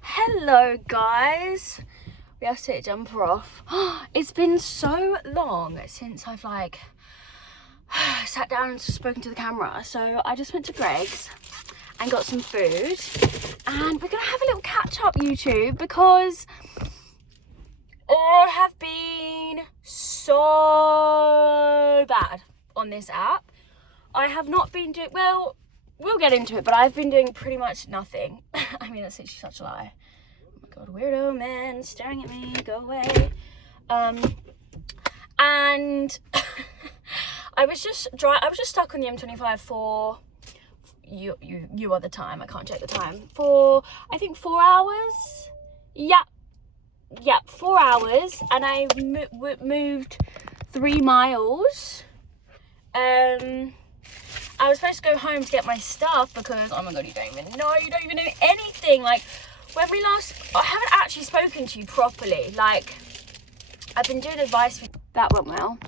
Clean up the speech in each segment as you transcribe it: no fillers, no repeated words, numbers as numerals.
Hello guys, we have to take a jumper off. It's been so long since I've sat down and spoken to the camera, so I just went to Greg's and got some food, and we're gonna have a little catch up YouTube because I have been so bad on this app. I have not been doing well. We'll get into it, but I've been doing pretty much nothing. I mean, that's literally such a lie. Oh my god, weirdo man staring at me, go away. And I was just stuck on the M25 for you are the time. I can't check the time. For I think 4 hours. Yeah, 4 hours, and I moved 3 miles. I was supposed to go home to get my stuff because, oh my god, you don't even know anything. Like, when we last, I haven't actually spoken to you properly. Like, I've been doing advice. That went well.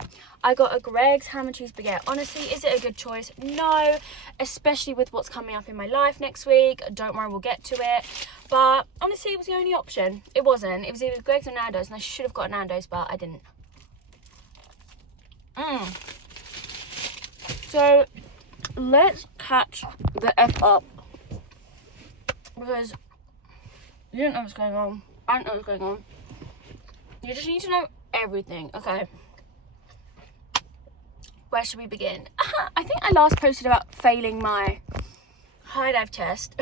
I got a Greg's ham and cheese baguette. Honestly, is it a good choice? No, especially with what's coming up in my life next week. Don't worry, we'll get to it. But honestly, it was the only option. It wasn't. It was either Greg's or Nando's, and I should have got Nando's, but I didn't. So let's catch the F up, because you don't know what's going on. I don't know what's going on. You just need to know everything. Okay, where should we begin? I think I last posted about failing my high dive test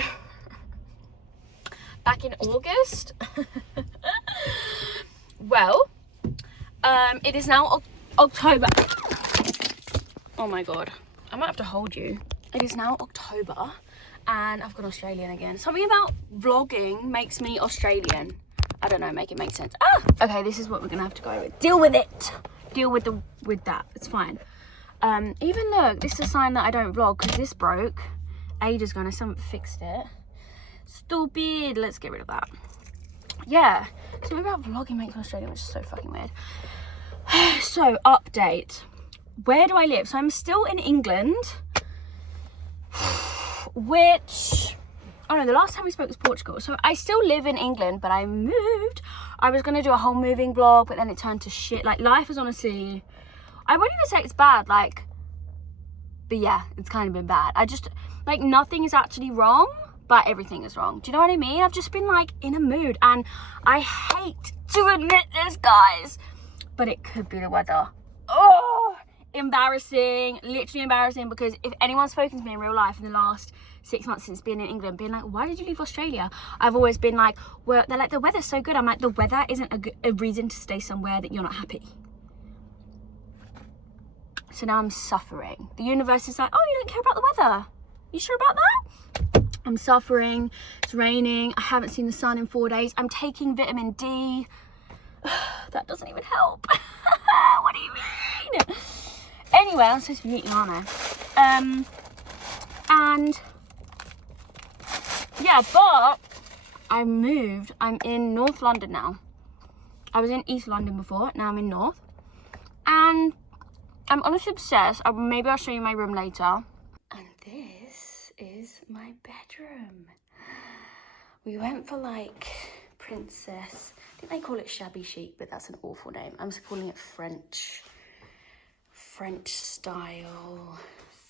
back in August. Well, it is now October. Oh my god, I might have to hold you. It is now October and I've gone Australian again. Something about vlogging makes me Australian. I don't know, make it make sense. Okay, this is what we're gonna have to go with. Deal with it. Deal with that. It's fine. Even look, this is a sign that I don't vlog because this broke ages ago and I still haven't fixed it. Stupid. Let's get rid of that. Yeah. Something about vlogging makes me Australian, which is so fucking weird. So, update. Where do I live? So I'm still in England, which, oh no, the last time we spoke was Portugal. So I still live in England, but I moved. I was going to do a whole moving vlog, but then it turned to shit. Like, life is honestly, I won't even say it's bad, like, but yeah, it's kind of been bad. I just, like, nothing is actually wrong, but everything is wrong. Do you know what I mean? I've just been, like, in a mood, and I hate to admit this, guys, but it could be the weather. Oh! Embarrassing, literally embarrassing, because if anyone's spoken to me in real life in the last 6 months since being in England, being like, why did you leave Australia? I've always been like, well, they're like, the weather's so good. I'm like, the weather isn't a reason to stay somewhere that you're not happy. So now I'm suffering. The universe is like, oh, you don't care about the weather? You sure about that? I'm suffering. It's raining. I haven't seen the sun in 4 days. I'm taking vitamin D. That doesn't even help. What do you mean? Anyway, I'm supposed to be eating, aren't I? And yeah, but I moved. I'm in North London now. I was in East London before. Now I'm in North. And I'm honestly obsessed. Maybe I'll show you my room later. And this is my bedroom. We went for like princess. I think they call it shabby chic, but that's an awful name. I'm just calling it French style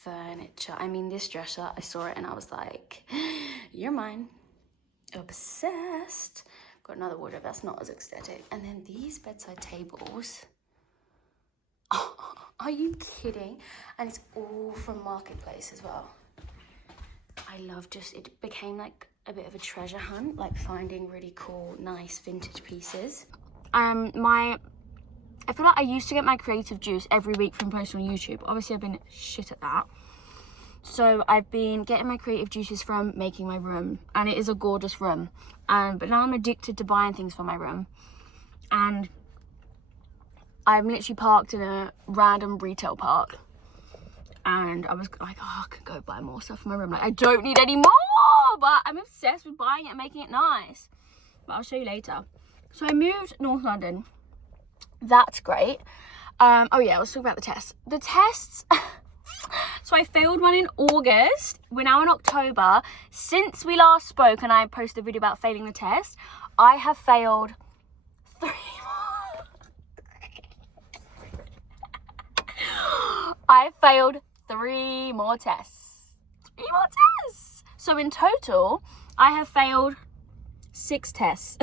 furniture. I mean, this dresser, I saw it and I was like, you're mine. Obsessed. Got another wardrobe that's not as aesthetic. And then these bedside tables. Oh, are you kidding? And it's all from Marketplace as well. I love it became like a bit of a treasure hunt, like finding really cool, nice vintage pieces. I feel like I used to get my creative juice every week from posting on YouTube. Obviously, I've been shit at that. So I've been getting my creative juices from making my room. And it is a gorgeous room. But now I'm addicted to buying things for my room. And I'm literally parked in a random retail park. And I was like, oh, I could go buy more stuff for my room. Like, I don't need any more. But I'm obsessed with buying it and making it nice. But I'll show you later. So I moved North London. That's great. Oh yeah, let's talk about the tests. The tests So I failed one in August. We're now in October. Since we last spoke and I posted a video about failing the test, I have failed 3 more. I failed 3 more tests. 3 more tests. So in total, I have failed 6 tests.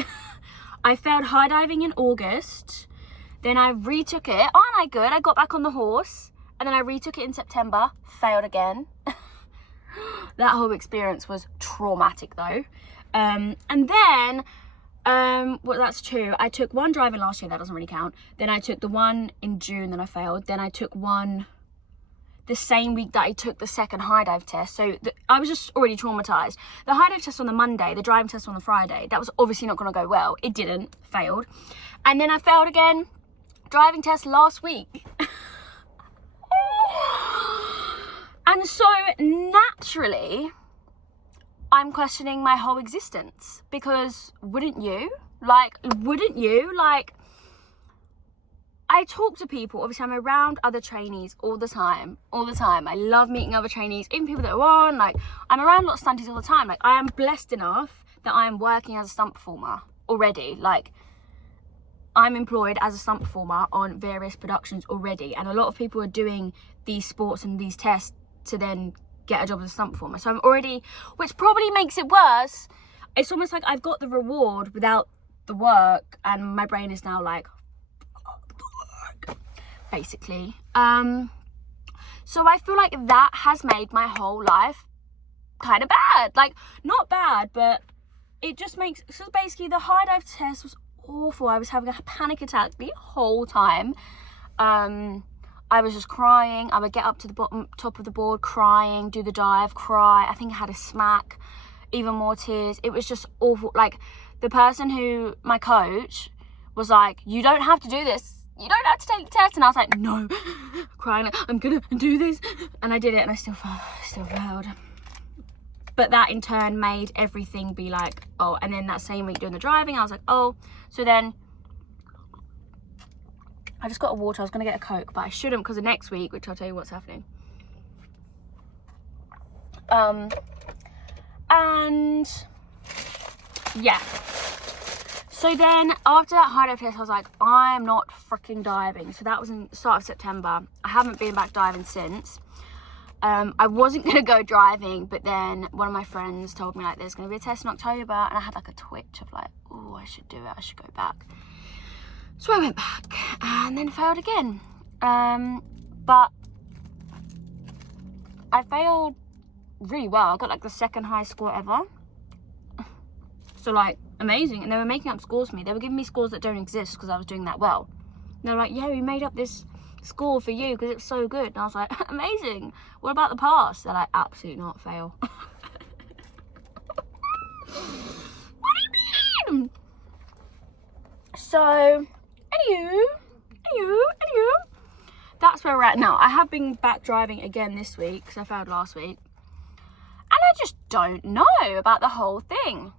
I failed high diving in August. Then I retook it. Aren't I good? I got back on the horse. And then I retook it in September. Failed again. That whole experience was traumatic though. And then, well, that's 2. I took 1 driving last year. That doesn't really count. Then I took the one in June. Then I failed. Then I took one the same week that I took the second high dive test. So I was just already traumatized. The high dive test on the Monday, the driving test on the Friday, that was obviously not going to go well. It didn't. Failed. And then I failed again. Driving test last week. And so naturally, I'm questioning my whole existence, because wouldn't you? Like, I talk to people, obviously I'm around other trainees all the time. I love meeting other trainees, even people that are on, like, I'm around a lot of stunties all the time. Like, I am blessed enough that I am working as a stunt performer already. Like, I'm employed as a stunt performer on various productions already, and a lot of people are doing these sports and these tests to then get a job as a stunt performer. So I'm already, which probably makes it worse. It's almost like I've got the reward without the work, and my brain is now like, basically. So I feel like that has made my whole life kind of bad. Like, not bad, but it just makes, so basically the high dive test was awful. I was having a panic attack the whole time. I was just crying. I would get up to the top of the board crying, do the dive, cry. I think I had a smack, even more tears. It was just awful. Like, the person who, my coach, was like, you don't have to do this. You don't have to take the test. And I was like, no, crying, like, I'm gonna do this. And I did it, and I still failed. But that in turn made everything be like, oh, and then that same week doing the driving, I was like, oh. So then I just got a water. I was going to get a Coke, but I shouldn't, because of next week, which I'll tell you what's happening. And yeah. So then after that high dive test, I was like, I'm not freaking diving. So that was in the start of September. I haven't been back diving since. I wasn't going to go driving, but then one of my friends told me, like, there's going to be a test in October, and I had like a twitch of like, oh, I should do it. I should go back. So I went back and then failed again. But I failed really well. I got like the second highest score ever. So like, amazing. And they were making up scores for me. They were giving me scores that don't exist because I was doing that well. And they were like, yeah, we made up this score for you because it's so good. And I was like, amazing. What about the pass? They're like, absolutely not, fail. What do you mean? So anywho, that's where we're at now. I have been back driving again this week because I failed last week, and I just don't know about the whole thing.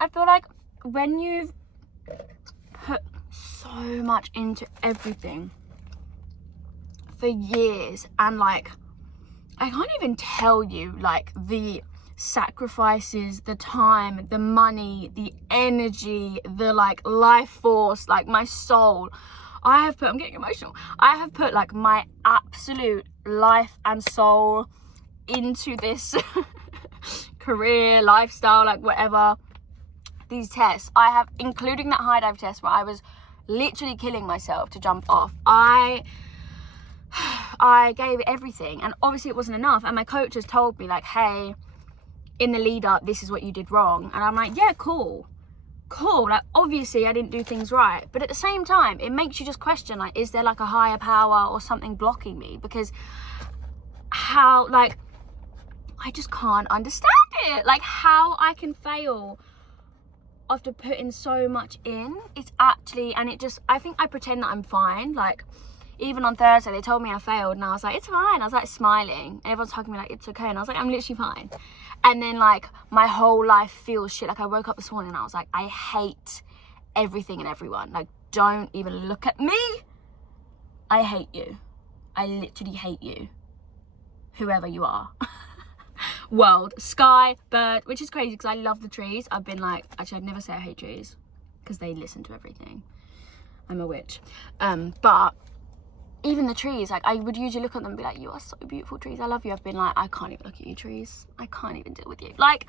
I feel like when you've put so much into everything for years, and like, I can't even tell you like the sacrifices, the time, the money, the energy, the like life force, like my soul. I'm getting emotional. I have put like my absolute life and soul into this career, lifestyle, like whatever, these tests. I have, including that high dive test where I was literally killing myself to jump off. I gave everything, and obviously it wasn't enough. And my coach has told me like, hey, in the lead up, this is what you did wrong. And I'm like, yeah, cool. Like, obviously I didn't do things right. But at the same time, it makes you just question, like, is there like a higher power or something blocking me? Because how, like, I just can't understand it. Like, how I can fail after putting so much in. It's actually, and it just, I think I pretend that I'm fine. Like, even on Thursday, they told me I failed, and I was like, it's fine. I was like smiling, and everyone's talking to me like, it's okay. And I was like, I'm literally fine. And then like, my whole life feels shit. Like, I woke up this morning and I was like, I hate everything and everyone. Like, don't even look at me. I hate you. I literally hate you, whoever you are. World, sky, bird, which is crazy because I love the trees. I've been like, actually I'd never say I hate trees because they listen to everything. I'm a witch. But even the trees, like I would usually look at them and be like, you are so beautiful trees, I love you. I've been like, I can't even look at you trees, I can't even deal with you, like.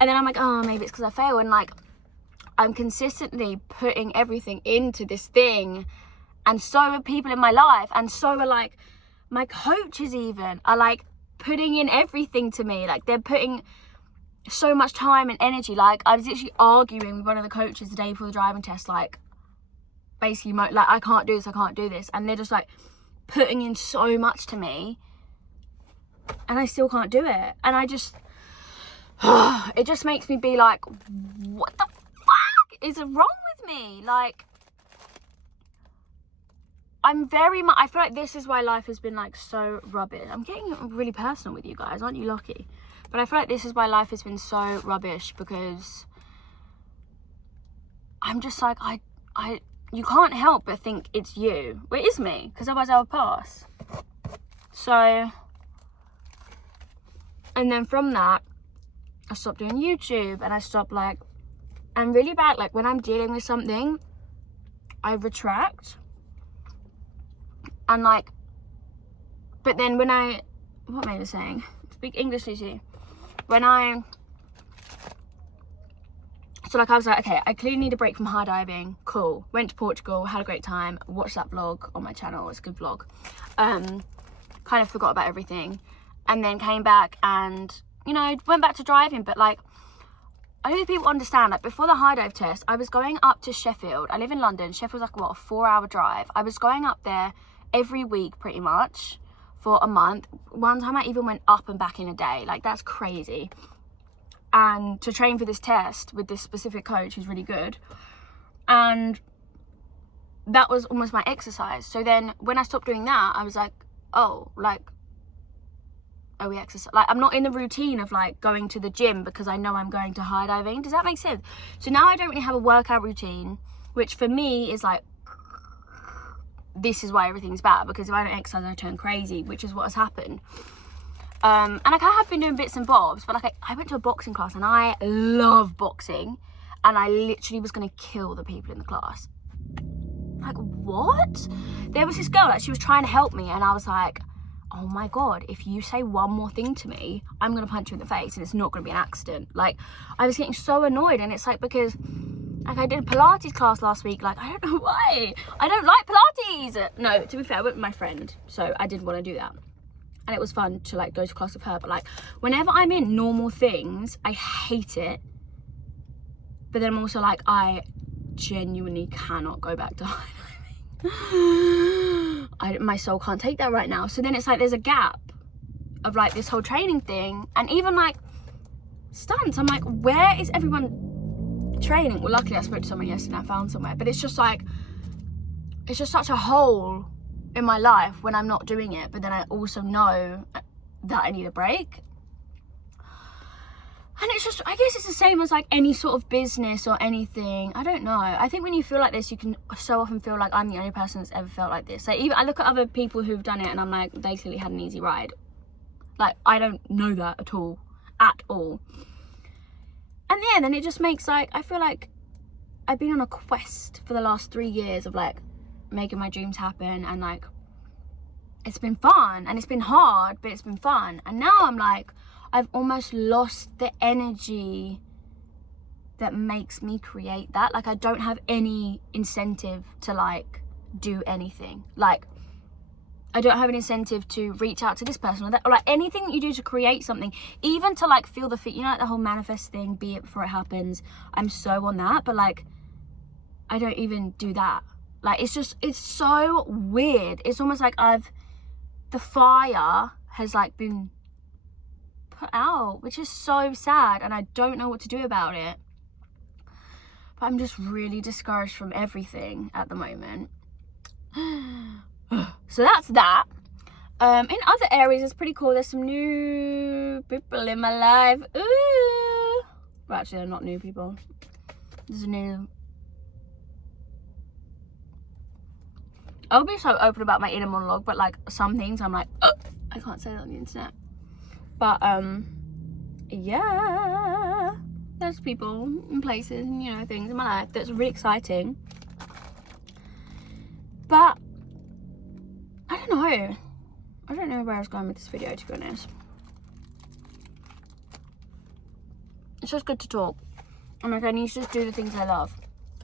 And then I'm like, oh, maybe it's because I fail, and like I'm consistently putting everything into this thing, and so are people in my life, and so are like my coaches even are like putting in everything to me, like they're putting so much time and energy. Like I was literally arguing with one of the coaches the day before the driving test, like basically like I can't do this, I can't do this, and they're just like putting in so much to me and I still can't do it. And I just it just makes me be like, what the fuck is wrong with me? Like I'm very much, I feel like this is why life has been like so rubbish. I'm getting really personal with you guys, aren't you lucky? But I feel like this is why life has been so rubbish, because I'm just like, you can't help but think it's you. Well, it is me, because otherwise I would pass. So, and then from that, I stopped doing YouTube, and I stopped like, I'm really bad, like when I'm dealing with something, I retract. And like, but then when what am I even saying? Speak English, Lucy. So like I was like, okay, I clearly need a break from high diving. Cool. Went to Portugal, had a great time. Watched that vlog on my channel. It's a good vlog. Kind of forgot about everything. And then came back and, you know, went back to driving. But like, I don't think people understand, like before the high dive test, I was going up to Sheffield. I live in London. Sheffield's like, what, a 4-hour drive. I was going up there every week pretty much for a month. One time I even went up and back in a day. Like that's crazy. And to train for this test with this specific coach who's really good, and that was almost my exercise. So then when I stopped doing that, I was like, oh, like, oh, we exercise, like I'm not in the routine of like going to the gym because I know I'm going to high diving. Does that make sense? So now I don't really have a workout routine, which for me is like, this is why everything's bad, because if I don't exercise I turn crazy, which is what has happened. And like I have been doing bits and bobs, but like I went to a boxing class and I love boxing, and I literally was gonna kill the people in the class. Like what? There was this girl, like she was trying to help me, and I was like, oh my god, if you say one more thing to me, I'm gonna punch you in the face, and it's not gonna be an accident. Like I was getting so annoyed, and it's like, because like I did a Pilates class last week, like I don't know why, I don't like Pilates. No, to be fair, I went with my friend, so I did want to do that. And it was fun to like go to class with her, but like whenever I'm in normal things, I hate it. But then I'm also like, I genuinely cannot go back to high diving. My soul can't take that right now. So then it's like there's a gap of like this whole training thing, and even like stunts. I'm like, where is everyone training? Well, luckily I spoke to someone yesterday and I found somewhere, but it's just like, it's just such a hole in my life when I'm not doing it. But then I also know that I need a break, and it's just, I guess it's the same as like any sort of business or anything. I don't know, I think when you feel like this, you can so often feel like I'm the only person that's ever felt like this. Like even I look at other people who've done it and I'm like, they clearly had an easy ride. Like I don't know that at all. And yeah, then it just makes like, I feel like I've been on a quest for the last 3 years of like making my dreams happen, and like it's been fun and it's been hard, but it's been fun. And now I'm like, I've almost lost the energy that makes me create that. Like I don't have any incentive to like do anything. Like I don't have an incentive to reach out to this person or that, or like anything that you do to create something, even to like feel the fit, you know, like the whole manifest thing, be it before it happens. I'm so on that, but like I don't even do that. Like it's just, it's so weird. It's almost like the fire has like been put out, which is so sad, and I don't know what to do about it. But I'm just really discouraged from everything at the moment. So that's that. In other areas, it's pretty cool. There's some new people in my life. Ooh. Well, actually, they're not new people. There's a new... I'll be so open about my inner monologue, but like some things I'm like, I can't say that on the internet. But yeah, there's people and places and, you know, things in my life that's really exciting. But I don't know. I don't know where I was going with this video, to be honest. It's just good to talk. I'm like, I need to just do the things I love.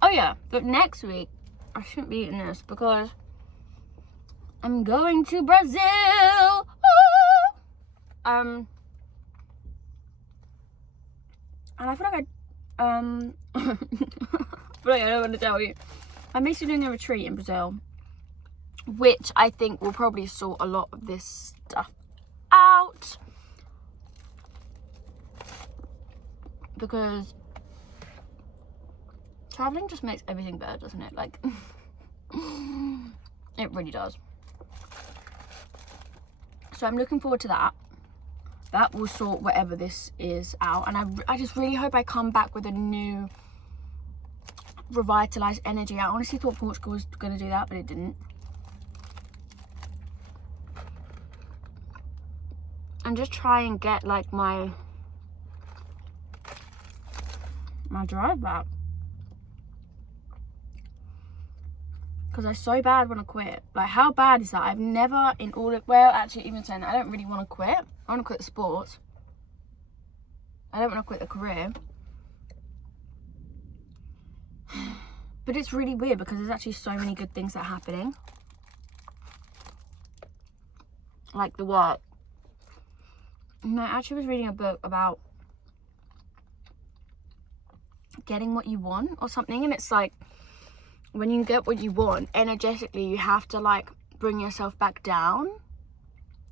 Oh yeah, but next week, I shouldn't be eating this because I'm going to Brazil. And I feel like I feel like I don't want to tell you. I'm basically doing a retreat in Brazil, which I think will probably sort a lot of this stuff out. Because traveling just makes everything better, doesn't it? Like, it really does. So I'm looking forward to that. That will sort whatever this is out. And I just really hope I come back with a new revitalized energy. I honestly thought Portugal was going to do that, but it didn't. And just try and get like my drive back. Because I so bad want to quit. Like, how bad is that? I've never in all of, well, actually, even saying that, I don't really want to quit. I want to quit the sport. I don't want to quit the career. But it's really weird because there's actually so many good things that are happening. Like the work. And I actually was reading a book about getting what you want or something, and it's like, when you get what you want, energetically you have to like bring yourself back down.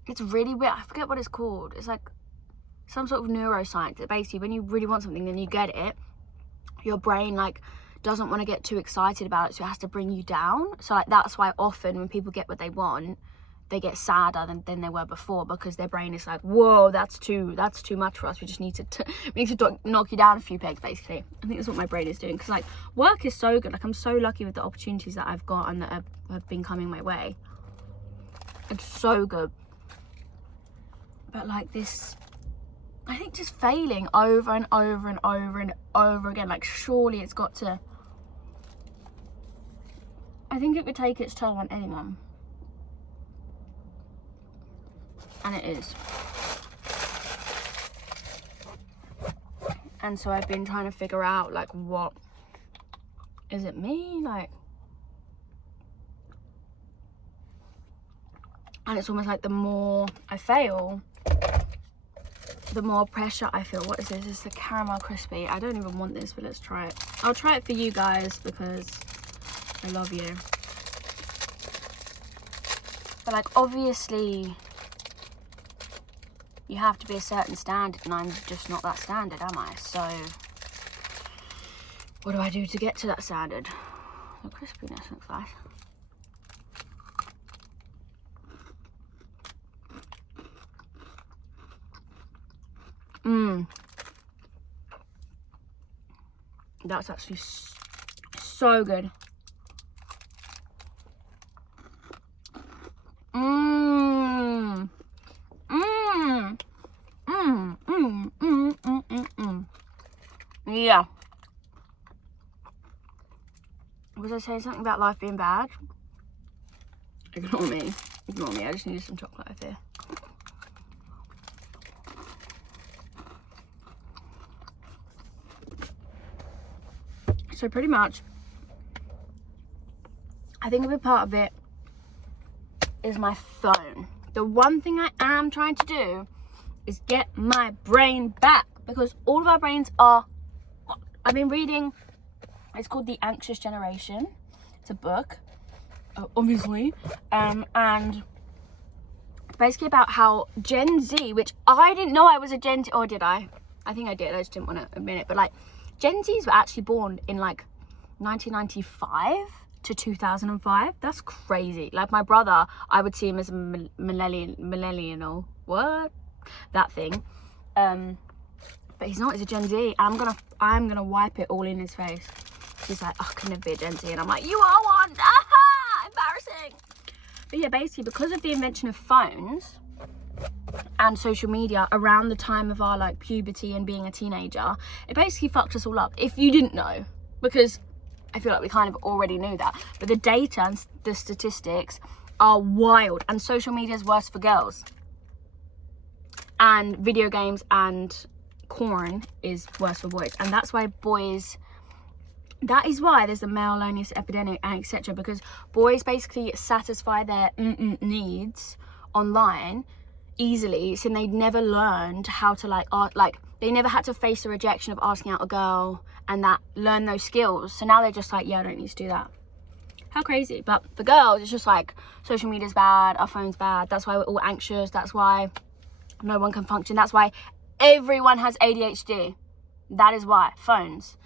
It's really weird. I forget what it's called. It's like some sort of neuroscience that basically when you really want something, then you get it, your brain like doesn't want to get too excited about it, so it has to bring you down. So like that's why often when people get what they want, they get sadder than they were before, because their brain is like, whoa, that's too much for us. We just need to knock you down a few pegs, basically. I think that's what my brain is doing, because like work is so good. Like, I'm so lucky with the opportunities that I've got and that have been coming my way. It's so good. But like this, I think just failing over and over and over and over again, like surely it's got to, I think it would take its toll on anyone. And it is. And so I've been trying to figure out like, what is it me? Like, and it's almost like the more I fail, the more pressure I feel. What is this? This is the caramel crispy. I don't even want this, but let's try it. I'll try it for you guys because I love you. But like, obviously you have to be a certain standard, and I'm just not that standard, am I? So what do I do to get to that standard? The crispiness looks nice. That's actually so good. Yeah. Was I saying something about life being bad? Ignore me. Ignore me. I just needed some chocolate, I fear. So pretty much, I think a big part of it is my phone. The one thing I am trying to do is get my brain back, because all of our brains are, I've been reading, it's called The Anxious Generation. It's a book, obviously, and basically about how Gen Z, which I didn't know I was a Gen Z, or did I? I think I did, I just didn't want to admit it, but like, Gen Zs were actually born in like 1995 to 2005. That's crazy. Like my brother, I would see him as a millennial. What? That thing. But he's not. He's a Gen Z. I'm gonna wipe it all in his face. He's like, oh, I can never be a Gen Z, and I'm like, you are one. Embarrassing. But yeah, basically because of the invention of phones and social media around the time of our like puberty and being a teenager, it basically fucked us all up, if you didn't know, because I feel like we kind of already knew that, but the data and the statistics are wild, and social media is worse for girls, and video games and porn is worse for boys, and that's why boys, that is why there's a male loneliness epidemic and etc, because boys basically satisfy their needs online easily, so they never learned how to like they never had to face the rejection of asking out a girl and that learn those skills, so now they're just like, yeah, I don't need to do that. How crazy. But for girls, it's just like social media's bad, our phone's bad, that's why we're all anxious, that's why no one can function, that's why everyone has ADHD, that is why, phones.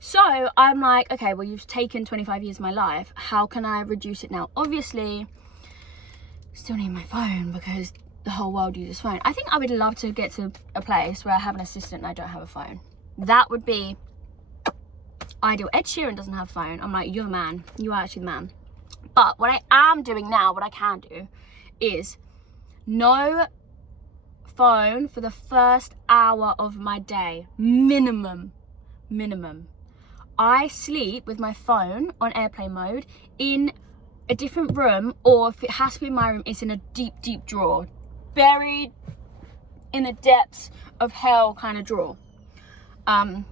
So I'm like, okay, well, you've taken 25 years of my life, how can I reduce it now? Obviously still need my phone because the whole world uses phone. I think I would love to get to a place where I have an assistant and I don't have a phone. That would be ideal. Ed Sheeran doesn't have a phone. I'm like, you're the man, you are actually the man. But what I am doing now, what I can do is no phone for the first hour of my day, minimum. I sleep with my phone on airplane mode in a different room, or if it has to be in my room, it's in a deep drawer, buried in the depths of hell kind of drawer. Because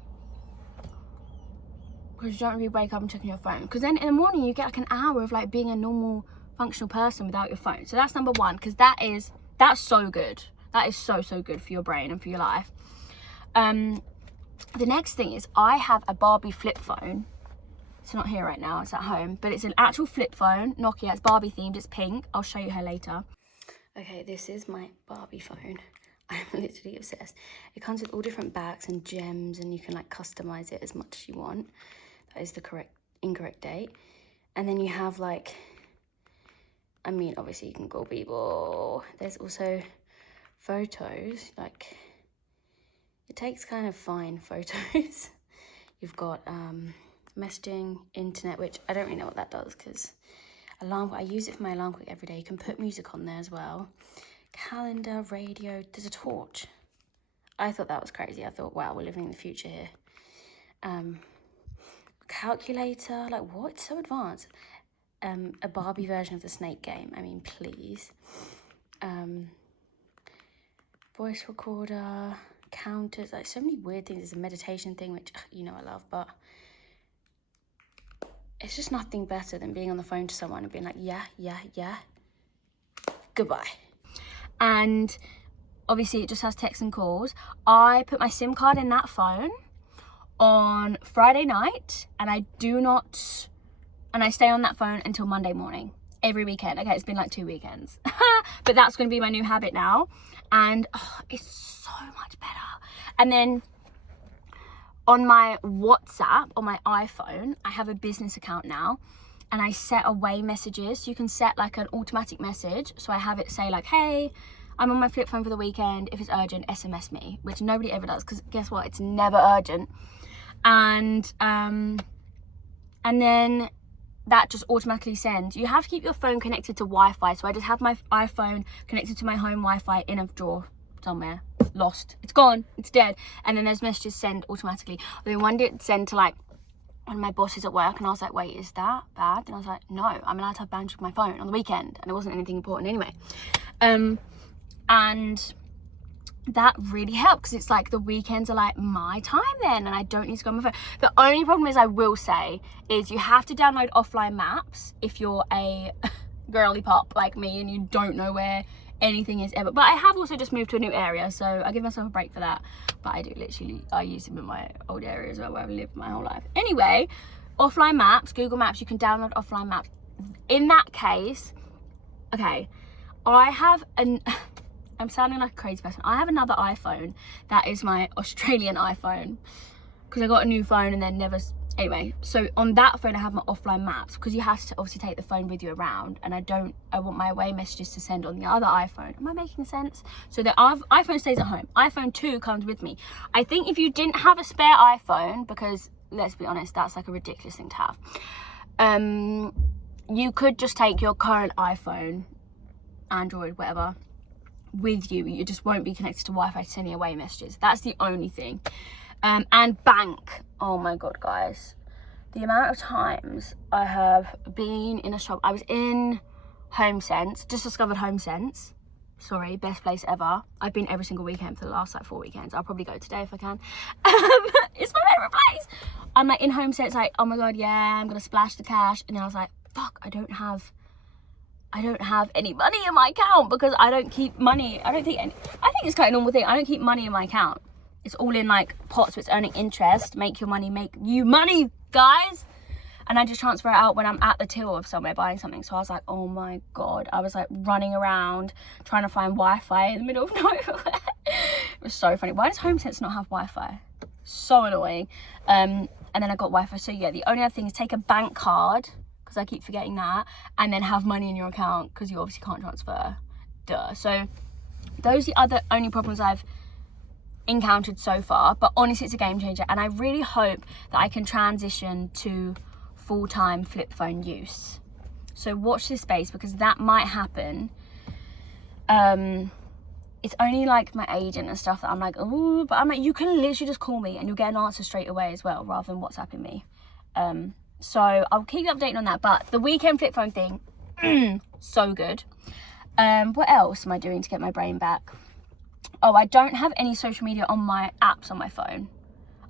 you don't really wake up and check on your phone, because then in the morning you get like an hour of like being a normal functional person without your phone. So that's number one, because that's so good. That is so good for your brain and for your life. The next thing is I have a Barbie flip phone. It's not here right now, it's at home, but it's an actual flip phone, Nokia. It's Barbie themed, it's pink. I'll show you her later. Okay, this is my Barbie phone. I'm literally obsessed. It comes with all different backs and gems, and you can like customize it as much as you want. That is the incorrect date. And then you have like, I mean, obviously you can call people. There's also photos, like it takes kind of fine photos. You've got messaging, internet, which I don't really know what that does, because alarm, I use it for my alarm clock every day. You can put music on there as well. Calendar, radio, there's a torch. I thought that was crazy. I thought, wow, we're living in the future here. Calculator, like what? It's so advanced. A Barbie version of the snake game. I mean, please. Voice recorder, counters, like so many weird things. There's a meditation thing, which you know I love, but it's just nothing better than being on the phone to someone and being like, yeah, goodbye. And obviously it just has texts and calls. I put my SIM card in that phone on Friday night, and I stay on that phone until Monday morning, every weekend. Okay, it's been like 2 weekends, but that's going to be my new habit now, and it's so much better. And then on my WhatsApp, on my iPhone, I have a business account now, and I set away messages. So you can set like an automatic message. So I have it say like, hey, I'm on my flip phone for the weekend. If it's urgent, SMS me, which nobody ever does, because guess what? It's never urgent. And then that just automatically sends. You have to keep your phone connected to Wi-Fi. So I just have my iPhone connected to my home Wi-Fi in a drawer somewhere. Lost. It's gone. It's dead. And then those messages send automatically. Then one did send to like one of my bosses at work, and I was like, wait, is that bad? And I was like, no, I'm allowed to have bandwidth with my phone on the weekend, and it wasn't anything important anyway. And that really helped, because it's like the weekends are like my time then, and I don't need to go on my phone. The only problem is, I will say, is you have to download offline maps if you're a girly pop like me and you don't know where anything is ever. But I have also just moved to a new area, so I give myself a break for that. But I do literally, I use them in my old area as well, where I've lived my whole life. Anyway, offline maps, Google Maps, you can download offline maps. In that case, okay, I have I'm sounding like a crazy person. I have another iPhone that is my Australian iPhone, because I got a new phone and then never, anyway, so on that phone I have my offline maps, because you have to obviously take the phone with you around, and I want my away messages to send on the other iPhone. Am I making sense? So the iPhone stays at home. iPhone 2 comes with me. I think if you didn't have a spare iPhone, because let's be honest, that's like a ridiculous thing to have, you could just take your current iPhone, Android, whatever, with you. You just won't be connected to Wi-Fi to send you away messages. That's the only thing. And bank. Oh my God, guys. The amount of times I have been in a shop. I was in HomeSense, just discovered HomeSense. Sorry, best place ever. I've been every single weekend for the last like 4 weekends. I'll probably go today if I can. It's my favourite place. I'm like in HomeSense, like, oh my God, yeah, I'm gonna splash the cash. And then I was like, fuck, I don't have any money in my account because I don't keep money. I think it's quite a normal thing. I don't keep money in my account. It's all in like pots, so it's earning interest. Make your money, make you money, guys. And I just transfer it out when I'm at the till of somewhere buying something. So I was like, oh my God. I was like running around trying to find Wi-Fi in the middle of nowhere. It was so funny. Why does HomeSense not have Wi-Fi? So annoying. And then I got Wi-Fi. So yeah, the only other thing is take a bank card, because I keep forgetting that, and then have money in your account because you obviously can't transfer. Duh. So those are the other only problems I've encountered so far, but honestly it's a game changer, and I really hope that I can transition to full-time flip phone use. So watch this space, because that might happen. It's only like my agent and stuff that I'm like, oh, but I'm like, you can literally just call me and you'll get an answer straight away as well, rather than WhatsApping me. So I'll keep you updated on that. But the weekend flip phone thing, so good. What else am I doing to get my brain back? Oh, I don't have any social media on my apps on my phone.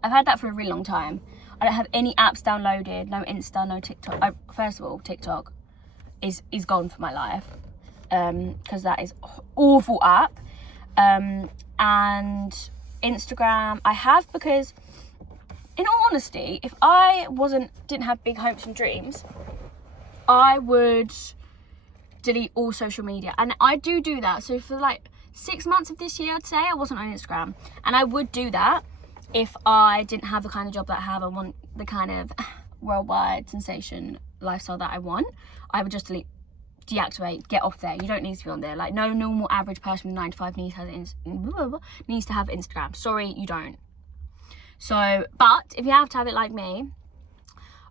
I've had that for a really long time. I don't have any apps downloaded, no Insta, no TikTok. First of all, TikTok is gone for my life, because that is an awful app. And Instagram I have, because in all honesty, if I didn't have big hopes and dreams, I would delete all social media. And I do that. So for like 6 months of this year, I'd say I wasn't on Instagram, and I would do that if I didn't have the kind of job that I have. I want the kind of worldwide sensation lifestyle that I want. I would just deactivate, get off there. You don't need to be on there. Like, no normal average person with 9 to 5 needs to have Instagram. Sorry, you don't. So, but if you have to have it like me,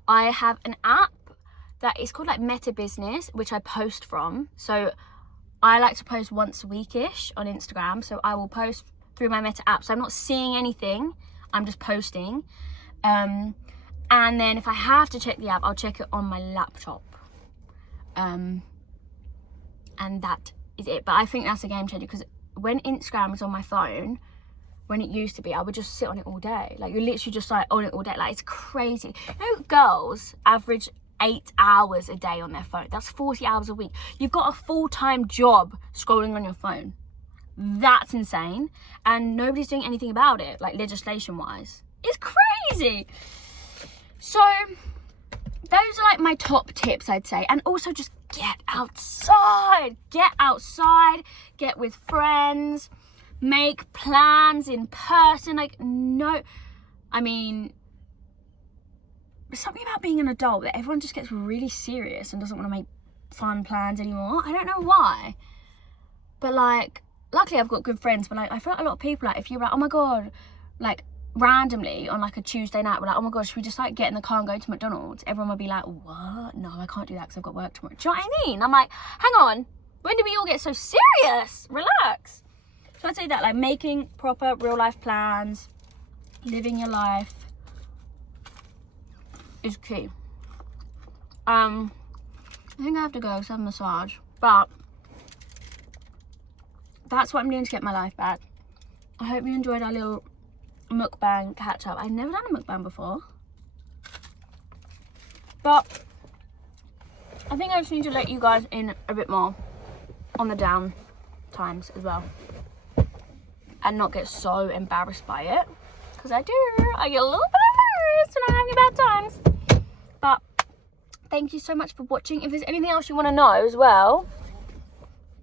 I have an app that is called like Meta Business, which I post from. So I like to post once a week-ish on Instagram. So I will post through my Meta app. So I'm not seeing anything, I'm just posting. And then if I have to check the app, I'll check it on my laptop. And that is it. But I think that's a game changer, because when Instagram is on my phone, when it used to be, I would just sit on it all day. Like, you're literally just like on it all day. Like, it's crazy. You know, girls average 8 hours a day on their phone. That's 40 hours a week. You've got a full-time job scrolling on your phone. That's insane. And nobody's doing anything about it, like legislation-wise. It's crazy. So those are like my top tips, I'd say. And also just get outside. Get outside. Get with friends. Make plans in person. Like, no, I mean, there's something about being an adult that everyone just gets really serious and doesn't want to make fun plans anymore. I don't know why. But like, luckily I've got good friends, but like, I feel like a lot of people, like, if you're like, oh my God, like randomly on like a Tuesday night, we're like, oh my God, should we just like get in the car and go to McDonald's? Everyone would be like, what? No, I can't do that because I've got work tomorrow. Do you know what I mean? I'm like, hang on, when do we all get so serious? Relax. So I'd say that, like, making proper real life plans, living your life is key. I think I have to go because I have a massage, but that's what I'm doing to get my life back. I hope you enjoyed our little mukbang catch up. I've never done a mukbang before, but I think I just need to let you guys in a bit more on the down times as well, and not get so embarrassed by it, because I get a little bit embarrassed when I'm having bad times. But thank you so much for watching. If there's anything else you want to know as well,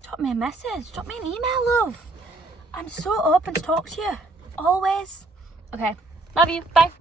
drop me a message, drop me an email, love. I'm so open to talk to you, always. Okay, love you, bye.